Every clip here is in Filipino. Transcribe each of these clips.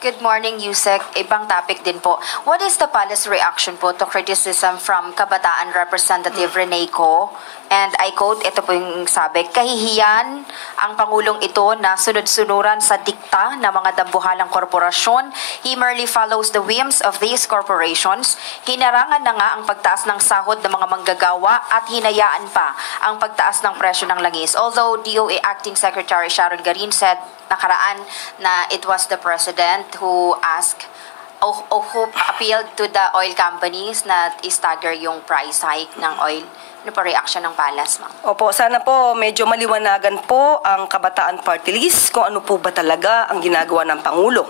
Good morning, Yusek. Ibang topic din po. What is the palace reaction po to criticism from Kabataan Representative Rene Co? And I quote, ito po yung sabi, kahihiyan ang Pangulong ito na sunod-sunuran sa dikta ng mga dambuhalang korporasyon. He merely follows the whims of these corporations. Hinarangan na nga ang pagtaas ng sahod ng mga manggagawa at hinayaan pa ang pagtaas ng presyo ng langis. Although DOA Acting Secretary Sharon Garin said nakaraan na it was the President who asked who appealed to the oil companies na i-stagger yung price hike ng oil. Ano pa reaction ng Palas, ma'am? Opo, sana po medyo maliwanagan po ang Kabataan Party List kung ano po ba talaga ang ginagawa ng Pangulo.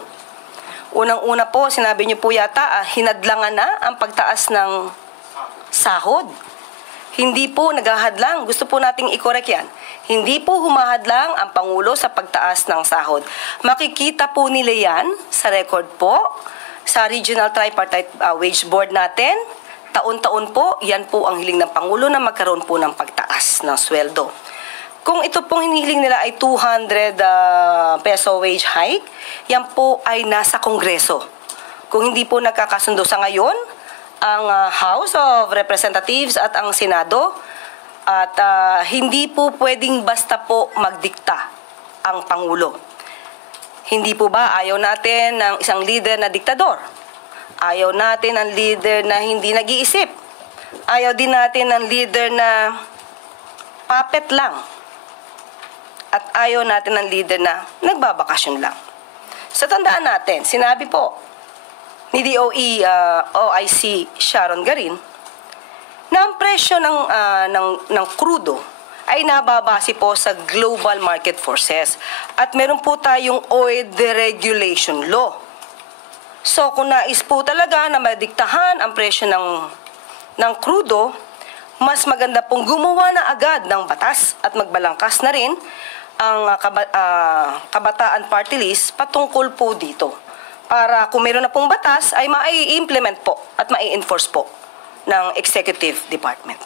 Unang-una po, sinabi niyo po yata, hinadlangan na ang pagtaas ng sahod. Hindi po naghahadlang. Gusto po nating i-correct yan. Hindi po humahadlang ang Pangulo sa pagtaas ng sahod. Makikita po nila yan sa record po, sa Regional Tripartite Wage Board natin. Taon-taon po, yan po ang hiling ng Pangulo na magkaroon po ng pagtaas ng sweldo. Kung ito pong hinihiling nila ay 200 peso wage hike, yan po ay nasa Kongreso. Kung hindi po nagkakasundo sa ngayon, ang House of Representatives at ang Senado, at hindi po pwedeng basta po magdikta ang Pangulo. Hindi po ba ayaw natin ng isang leader na diktador? Ayaw natin ng leader na hindi nag-iisip. Ayaw din natin ng leader na puppet lang. At ayaw natin ng leader na nagbabakasyon lang. So tandaan natin, sinabi po ni DOE OIC Sharon Garin na ang presyo ng krudo ay nababase po sa global market forces. At meron po tayong oil deregulation law. So kung nais po talaga na madiktahan ang presyo ng krudo, mas maganda pong gumawa na agad ng batas at magbalangkas na rin ang Kabataan Party List patungkol po dito. Para kung meron na pong batas ay mai-implement po at mai-enforce po ng Executive Department.